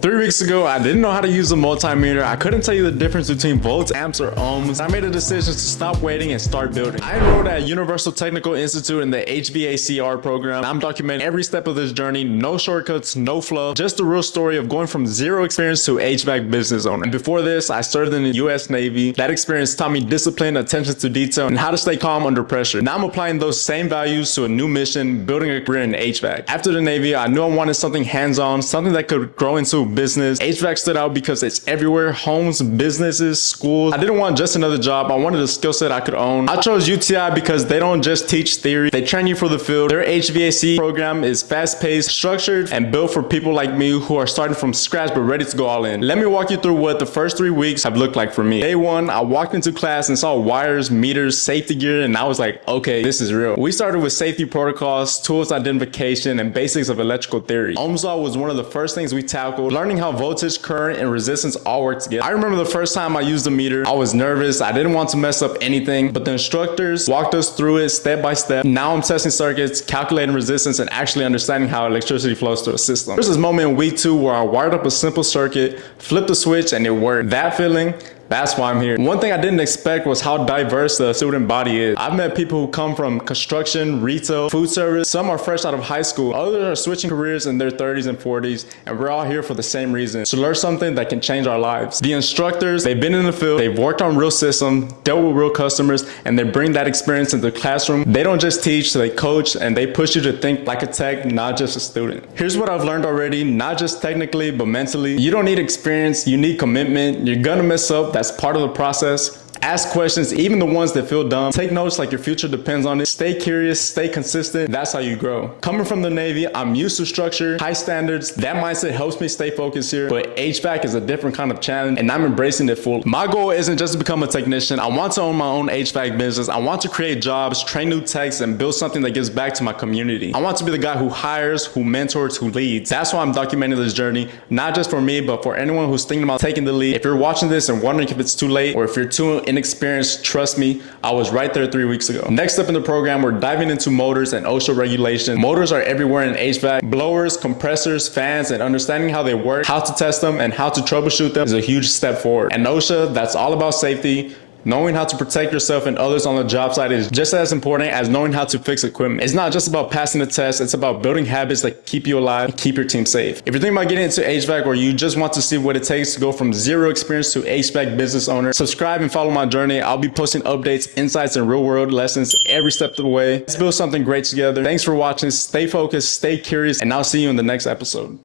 3 weeks ago, I didn't know how to use a multimeter. I couldn't tell you the difference between volts, amps, or ohms. I made a decision to stop waiting and start building. I enrolled at Universal Technical Institute in the HVAC program. I'm documenting every step of this journey, no shortcuts, no fluff, just the real story of going from zero experience to HVAC business owner. And before this, I served in the US Navy. That experience taught me discipline, attention to detail, and how to stay calm under pressure. Now I'm applying those same values to a new mission, building a career in HVAC. After the Navy, I knew I wanted something hands-on, something that could grow into business. HVAC stood out because it's everywhere: homes, businesses, schools. I didn't want just another job. I wanted a skill set I could own. I chose UTI because they don't just teach theory, they train you for the field. Their HVAC program is fast-paced, structured, and built for people like me who are starting from scratch but ready to go all in. Let me walk you through what the first 3 weeks have looked like for me. Day one, I walked into class and saw wires, meters, safety gear, and I was like, okay, this is real. We started with safety protocols, tools identification, and basics of electrical theory. Ohm's law was one of the first things we tackled, learning how voltage, current, and resistance all work together. I remember the first time I used a meter, I was nervous, I didn't want to mess up anything, but the instructors walked us through it step by step. Now I'm testing circuits, calculating resistance, and actually understanding how electricity flows through a system. There's this moment in week 2 where I wired up a simple circuit, flipped the switch, and it worked. That feeling, that's why I'm here. One thing I didn't expect was how diverse the student body is. I've met people who come from construction, retail, food service. Some are fresh out of high school. Others are switching careers in their 30s and 40s, and we're all here for the same reason: to learn something that can change our lives. The instructors, they've been in the field, they've worked on real systems, dealt with real customers, and they bring that experience into the classroom. They don't just teach, they coach, and they push you to think like a tech, not just a student. Here's what I've learned already, not just technically, but mentally. You don't need experience, you need commitment. You're gonna mess up. That's part of the process. Ask questions, even the ones that feel dumb. Take notes like your future depends on it. Stay curious, stay consistent. That's how you grow. Coming from the Navy, I'm used to structure, high standards. That mindset helps me stay focused here, but HVAC is a different kind of challenge, and I'm embracing it fully. My goal isn't just to become a technician. I want to own my own HVAC business. I want to create jobs, train new techs, and build something that gives back to my community. I want to be the guy who hires, who mentors, who leads. That's why I'm documenting this journey, not just for me, but for anyone who's thinking about taking the lead. If you're watching this and wondering if it's too late, or if you're too inexperienced, trust me, I was right there 3 weeks ago. Next up in the program, we're diving into motors and OSHA regulation. Motors are everywhere in HVAC. Blowers, compressors, fans, and understanding how they work, how to test them, and how to troubleshoot them is a huge step forward. And OSHA, that's all about safety. Knowing how to protect yourself and others on the job site is just as important as knowing how to fix equipment. It's not just about passing the test, it's about building habits that keep you alive and keep your team safe. If you're thinking about getting into HVAC, or you just want to see what it takes to go from zero experience to HVAC business owner, subscribe and follow my journey. I'll be posting updates, insights, and real world lessons every step of the way. Let's build something great together. Thanks for watching. Stay focused, stay curious, and I'll see you in the next episode.